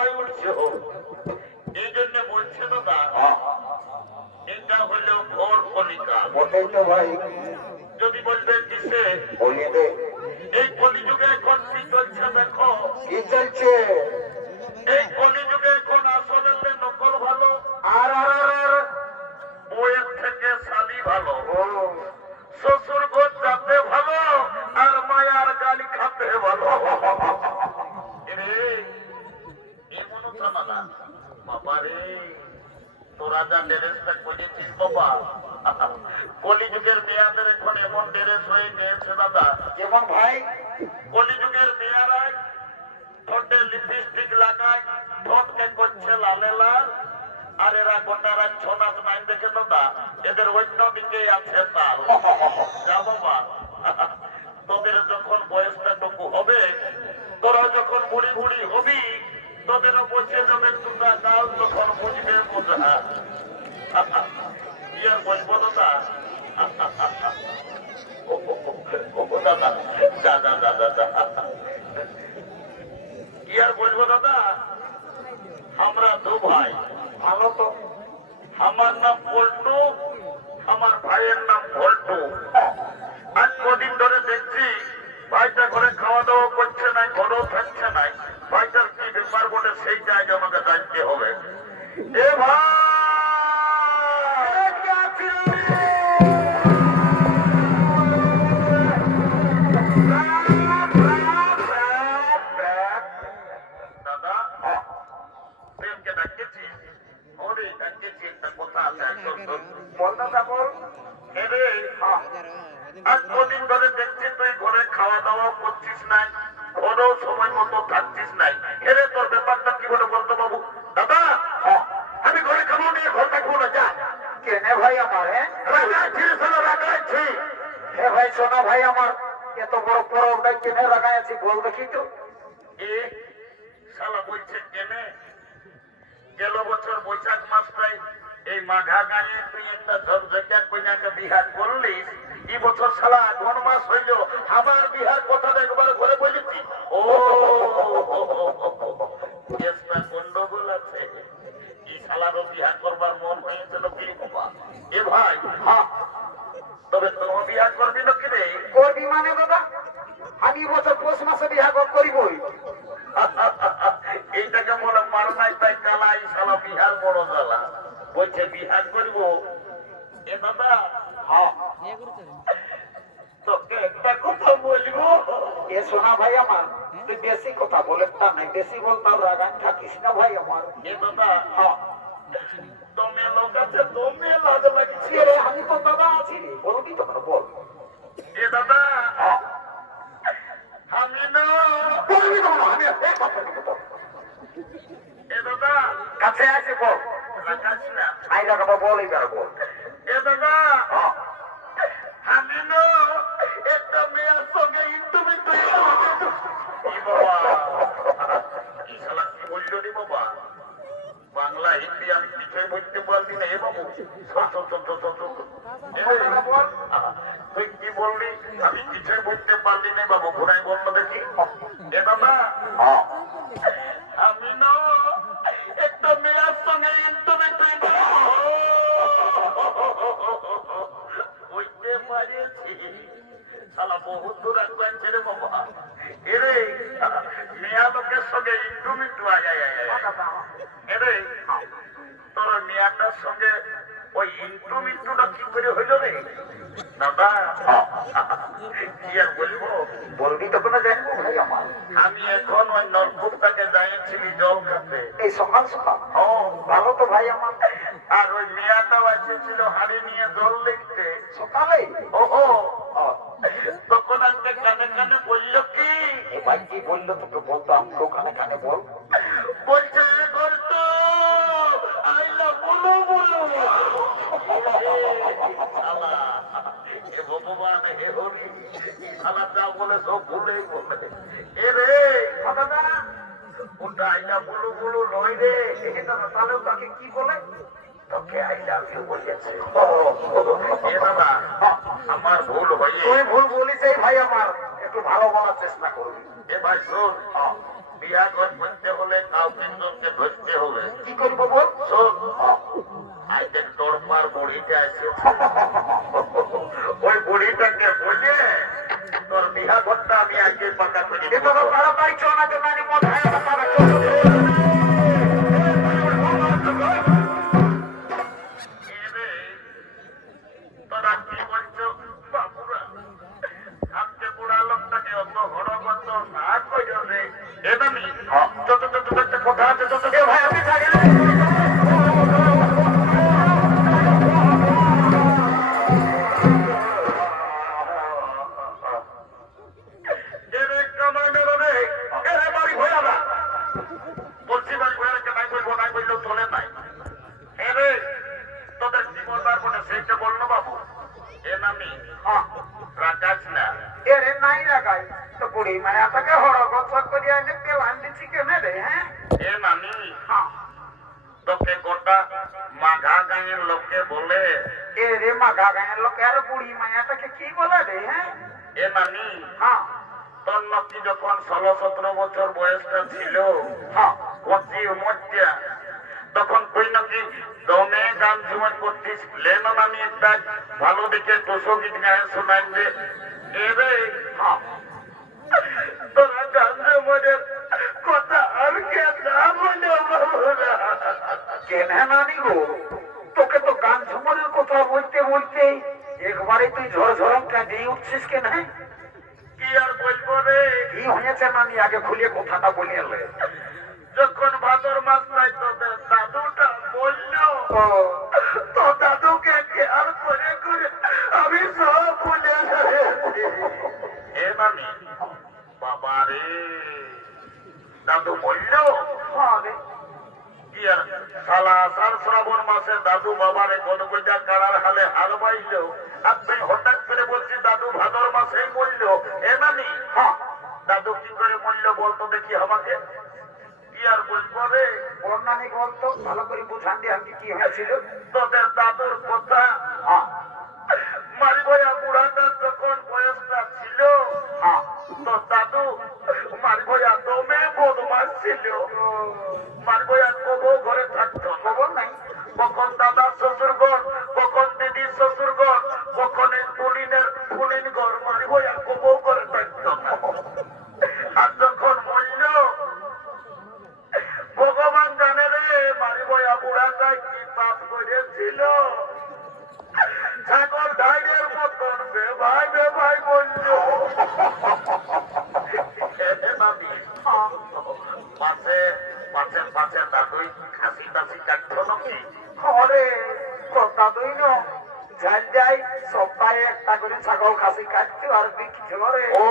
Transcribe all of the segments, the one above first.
মাথায় উঠছে এই জন্য বলছে দাদা এটা হলো ঘোর কলিকা। ওটাই তো ভাই, যদি বলবে কিসে, বলিয়ে দে। এই কলিযুগে এখন কি চলছে দেখো। কি চলছে? এই কলিযুগে এখন আসলে নকল ভালো, আর বইয়ের থেকে শালি ভালো, ও শ্বশুর ঘর যাতে ভালো, আর মায়ার গালি খাতে ভালো। এমন না বাবা রে, তোরা যা ড্রেসটা করেছিস বাবা, কলিযুগের মেয়াদের এখন এমন ড্রেস হয়ে গিয়েছে দাদা। যেমন ভাই, কলিযুগের মেয়ারা ঠোঁটে লিপস্টিক লাগায়, ঠোঁটকে করছে লালে লাল, আর এরা গোটা রাত ছৌ নাচ নাই দেখে দাদা, এদের অন্য দিকে আছে তাল। যা বাবা, তোদের যখন বয়সটা টুকু হবে, তোরা যখন বুড়ি বুড়ি হবি, তোদেরও বসে যাবে দুটা গাল, তখন বুঝবে বোঝা। কি আর বলবো দাদা, দাদা দাদা দাদা কি আর বলবো দাদা, আমরা দু ভাই। ভালো তো। আমার নাম পল্টু, আমার ভাইয়ের নাম ভল্টু। আজ কদিন ধরে দেখছি ভাইটা ঘরে খাওয়া দাওয়া করছে নাই, ঘরেও থাকছে নাই। ভাইটার কি ব্যাপার বলে সেইটা আজ আমাকে জানতে হবে। এ ভাই, দাদা প্রেমকে ডাকতেছিস? ওরে ডাকতেছি, একটা কথা আছে একদম। বল দাদা বল। এরে আজ কদিন ধরে দেখছি তুই ঘরে খাওয়া দাওয়া করছিস নাই, ঘরেও সময় মতো থাকছিস নাই। এরে তোর ব্যাপারটা কি বলে বলতো বাবু? দাদা আমি ঘরে খাবো নিয়ে ঘর থাকবো না, যা। কেনে ভাই আমার? রাগাইছি রাগাইছি। হে ভাই শোনা ভাই আমার, এত বড় পরবটা কেনে লাগাইছি বল দেখি তো। এ শালা বলছে কেনে, গেল বছর বৈশাখ মাসটাই এই মাঘা গায়ে তুই একটা ঝকঝকা কন্যাকে বিহার করলিস, এই বছর শালা কোন মাস হইল আমার বিহার কথা একবার ঘরে বলেছি। ও কেসটা গন্ডগোল আছে, এই শালারও বিহার করবার মন হয়েছিল কি বাবা? এ ভাই, হ্যাঁ তবে তোমার বিহার করবি না কি রে? করবি মানে দাদা, আমি বছর পৌষ মাসে বিহার করিবই। এইটাকে বলে মারনাই তাই কালাই, শালা বিহার বড় জ্বালা। বলছে বিহার করব। এ দাদা, হ্যাঁ তোকে একটা কথা বলবো। এ শোনা ভাই আমার, তুই বেশি কথা বলে তা নাই, বেশি বলতাম রাগান থাকিস না ভাই আমার। এ দাদা, হ্যাঁ তুমি লোক আছে, তুমি লাজ লাগছে। রে, আমি তো দাদা আছি রে, বলবি তো কোনো বল। এ দাদা, হ্যাঁ আমি না, বলবি তো কোনো, আমি এক কথা দিব তো। এ দাদা কাছে আছে বল, লাগাস না। আই লাগাবো বল, এইবার বল। এ দাদা, হ্যাঁ আমি না একটা মেয়ের সঙ্গে তুমি বাবা, এই শালা কি বললো রে বাবা? বাংলা হিন্দি আমি কিছুই বলতে পারবি না। এ বাবু তুই কি বললি? আমি কিছুই বলতে পারলি না বাবু, ঘোরাই বললো দেখি। এ দাদা, হ্যাঁ আমি না একটা মেয়ের সঙ্গে বুঝতে পারিয়েছি। শালা বহুত দূর আগে রে বাবা। এরে মেয়া লোকের সঙ্গে ইন্টু এরে তোর মেয়াটার সঙ্গে ওই ইন্টুটা কি করে হইল রে দাদা? কি আর বলবো, বলবি তো কোনো জানবো ভাই আমার। আমি এখন ওই নলকূপটাকে যাইছিলি জল খাতে। এই সকাল সকাল? ও ভালো তো ভাই আমার। আর ওই মেয়াটাও এসেছিল হাড়ি নিয়ে জল লিখতে সকালে? ওহো, তখন আমাকে কানে কানে বললো কি, এ ভাই কি বললো তোকে বলতো, আমাকেও কানে কানে বল। বলছে গল্প আইলা বলো বলো। এ ভগবান হে হরি, শালা যা বলে সব ভুলেই বলে। এ রে দাদা ওটা আইলা বলো বলো নয় রে। তাহলে তাকে কি বলে? তোকে আই লাভ ইউ বলেছে। এ দাদা, আমার ভুল হয়ে, তুই ভুল বলিস এই ভাই আমার, একটু ভালো বলার চেষ্টা করবি। এ ভাই শোন, বিয়া ঘর করতে হলে কাউকে তো আছে ওই বুড়িটাকে বলে তোর বিহা ঘরটা আমি আগে পাকা করে এ তো তাড়াতাড়ি চল না যে নানি মদ খায় না পাবে চল তোরা কি বলছো বাবুরা আজকে বুড়া লোকটাকে অত হড়গত না করে রে এটা নি যত যত একটা কথা আছে যত ভাই আপনি থাকেন এরে নাই লাগাই তো বুড়ি মায়াটাকে হড়গত করিয়া এনে পেলান দিচ্ছি কেনে রে হ্যাঁ তোকে গোটা মাঘা গাঁয়ের লোকে বলে এরে মাঘা গায়ের লোক আর বুড়ি মায়াটাকে কি বলে রে হ্যাঁ এ নানি হ্যাঁ তোর নাকি যখন 16-17 বছর বয়সটা ছিল হ্যাঁ কচি মধ্যে তখন তুই নাকি দমে গান জীবন করতিস লেন নামি একটা ভালো দিকে টুসো গীত গায়ে শোনাই দে এরে তোরা গান জীবনের কথা আর কে না বলে বাবুরা কেনে নানি গো তোকে তো গান ঝুমরের কথা বলতে বলতে একবারে তুই ঝরঝরম কাঁদে উঠছিস কেনে কি আর বলবো রে কি হয়েছে নানি আগে খুলিয়ে কথাটা বলিয়ে লে যখন ভাদর মাস নাই তোদের দাদুটা বললো তো দাদুকে খেয়াল করে করে আমি সব ভুলে গেছি এ মামি বাবা রে দাদু বললো হ্যাঁ রে কি আর সালা আষাঢ় শ্রাবণ মাসে দাদু বাবারে গদগজা কাড়ার হালে হাল বাইলো আর তুই হঠাৎ করে বলছি দাদু ভাদর মাসেই বললো এ মামি হ্যাঁ দাদু কি করে বললো বলতো দেখি আমাকে কি আর বলবো রে ওর নানি বলতো ভালো করে বুঝান দিয়ে আমি কি হয়েছিল তোদের দাদুর কথা হ্যাঁ মারি ভাইয়া বুড়াটার যখন বয়সটা ছিল হ্যাঁ তো দাদু মারি ভাইয়া দমে বদমাস ছিল মারি ভাইয়া কবো ঘরে থাকতো না। খবর নাই কখন দাদা শ্বশুরগণ কখন দিদি শ্বশুরগণ কখন এই পুলিন ঘর মারি ভাইয়া কবো ঘরে থাকতো না। আর যখন মরল ভগবান জানে রে মারি ভাইয়া বুড়াটাই কি পাপ করেছিল ছাগল ধাইরের মতন বেভাই বলল পাশে দাদুই খাসি টাসি কাটতো নাকি ঘরে কথা তুই ন ঝাল যাই সপ্তাহে একটা করে ছাগল খাসি কাটছো আর বিক্রি করে ও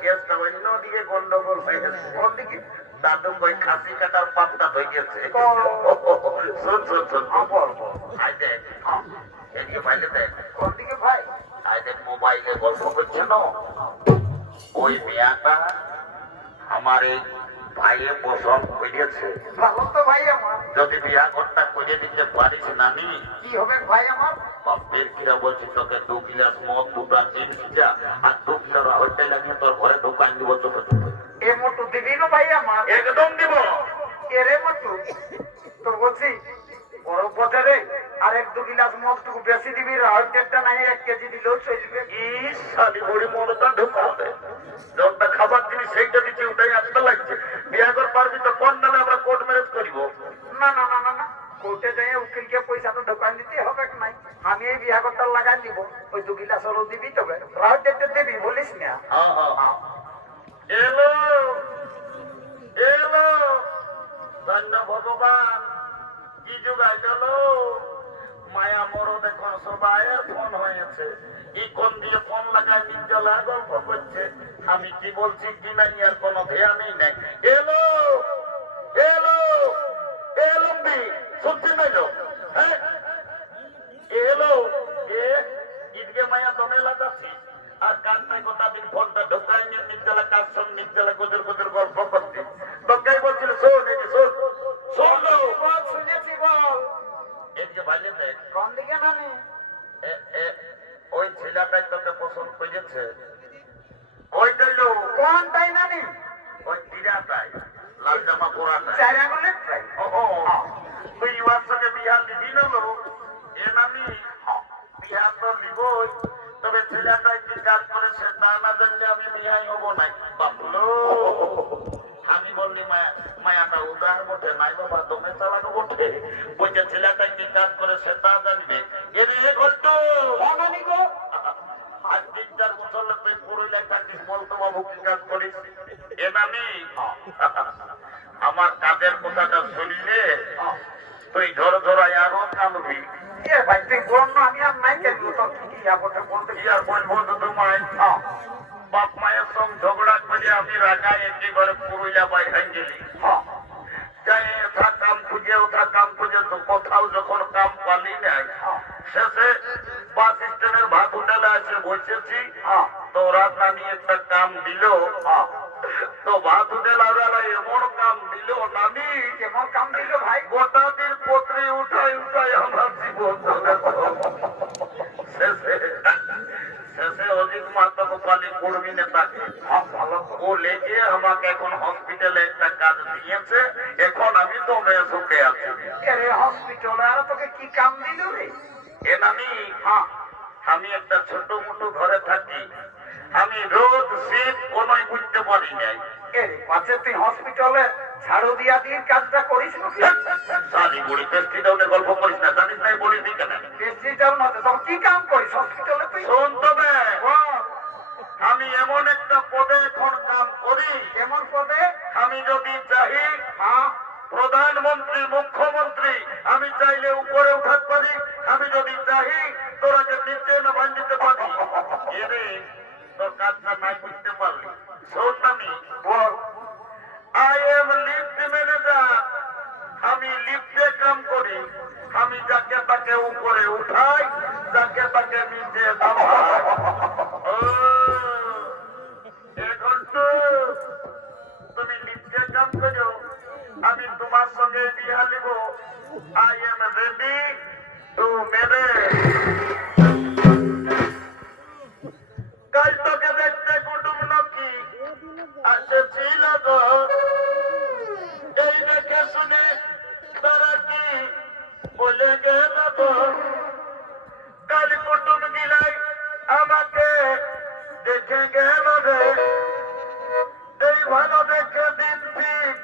কেসটা অন্যদিকে গন্ডগোল হয়ে গেছে কোন দিকে দাদু কই খাসি কাটার পাপটা হয়ে গেছে শোন আই দেখ এদিকে ফাইলে দেখ কোন দিকে ভাই আই দেখ মোবাইলে গল্প করছে না ওই মেয়াটা আমার এই ভাইয়ে পছন্দ করিয়েছে ভালো তো ভাই আমার যদি বিয়া ঘরটা করে দিতে পারিস নানি কি হবে ভাই আমার বাপের কিরা বলছি তোকে 2 গিলাস মদ 2টা ডিম সিজা আর 2 কিলো রাহটাই লাগিয়ে তোর ঘরে ঢোকান দিব চোখে চোখে এ মোটু দিবি না ভাই আমার একদম দিব এরে মোটু তো বলছি বড় পথে আর 1-2 গিলাস মদ টুকু বেশি দিবি রাহটা নাই 1 কেজি দিলেও চলবে ইস শালি বড়ি মদটা ঢুকাবে যতটা খাবার জিনিস সেইটা দিচ্ছি ওটাই আসতে লাগছে বিয়া কর পারবি তো কোন নামে আমরা কোর্ট ম্যারেজ করিব না না না না না কোর্টে যাই উকিলকে পয়সা তো ঢোকান দিতে হবে কি নাই আমি এই বিয়া করতে লাগাই দিব ওই 2 গিলাস হলো দিবি তবে রাহটা দিবি বলিস না হ্যাঁ এলো ধন্য ভগবান কি যুগাই গেল মায়া মরদ এখন সবাইয়ের ফোন হয়েছে ই কোন দিয়ে ফোন লাগায় নির্জলার গল্প করছে আমি কি বলছি কি নাই আর কোনো ধ্যানই নাই এলো এলম্বি শুনছি নাইলো হ্যাঁ এলো ঈদকে মায়া দমে লাগাচ্ছি আর কান্নায় গোটা দিন ফোনটা ঢোকায় নিয়ে নির্জলা কার সঙ্গে নির্জলা গোদের গল্প করছি তোকেই বলছিল শোন এই যে শোন শুনেছি বল এদিকে বাইরে দেখ কোন দিকে নানি ওই ছেলেটাই তোকে পছন্দ করেছে ওই দিল কোনটাই নানি ওই টিরাটাই লাল মায়াটা উদার বটে, নাই বাবা দমে চালানো বটে। বলছে ছেলেটা কি কাজ করে সেটা জানবে। এরে ঘট্টু নানি গো, আর 3-4 বছর তুই পুরুলিয়ায় থাকিস, বলতো বাবু কি কাজ করিস? এ নামি আমার কাজের কথাটা শুনলে তুই ঝড় ঝড়াই আরো কাঁদবি। এ ভাই তুই বল না, আমি আর নাই কেন তোর কি কি আপত্তি বলতে কি আর বলবো তো তোমায়, বাপ মায়ের সঙ্গে ঝগড়া করে আমি রাগায় একেবারে পুরুলিয়া বাইরে গেলি। যাই ওঠা কাম খুঁজে তো কোথাও যখন কাম পালি নাই, শেষে বাস স্ট্যান্ডের ভাত হোটেলে এসে বসেছি। তো ওরা নামি একটা কাম দিল, তো ভাত হোটেল ওরা এমন কাম দিল নামি, কেমন কাম দিল ভাই? গোটা দিন পত্রে উঠাই আমার জীবন চলে গেল। শেষে অজিত মাহাতো গোপালী কর্মী নেতাকে ও লেগে আমাকে এখন হসপিটালে একটা কাজ দিয়েছে। এখন আমি তো সুখে আছি। আরে হসপিটালে আর তোকে কি কাম দিল রে? এ নামি আমি একটা ছোট মোটো ঘরে থাকি, আমি রোদ শীত কোনোই বুঝতে পারি নাই। এরে পাছে তুই হসপিটালে ঝাড়ু দিয়া দিয়ে কাজটা করিস নাকি? সারি বুড়ি পেস্টি ডাউনের গল্প করিস না, জানিস না বলি দিই কেন? পেস্ট্রিটার মধ্যে তখন কি কাম করিস হসপিটালে তুই? শোন তবে আমি এমন একটা পদে এখন কাম করি, কেমন পদে? আমি যদি চাই প্রধানমন্ত্রী মুখ্যমন্ত্রী, আমি চাইলে উপরে উঠাতে পারি, আমি যদি চাই তোরাকে নিচে না ভাঙিতে পারি। এরে তোর কাজটা নাই বুঝতে পারলি। শোন আমি বল। আই এম লিফট ম্যানেজার, আমি লিফটে কাম করি। আমি যাকে তাকে উপরে উঠাই, যাকে তাকে নিচে নামাই। ও এখন তো তুমি লিফটে কাম করো, আমি তোমার সঙ্গে বিয়া নিব। I am ready to marriage. কাল তোকে দেখতে কুটুম নাকি আসেছিল গো, এই দেখে শুনে তারা কি বলে গেল গো। কাল কুটুম গিলাই আমাকে দেখে গেল রে, এই ভালো দেখে দিন ঠিক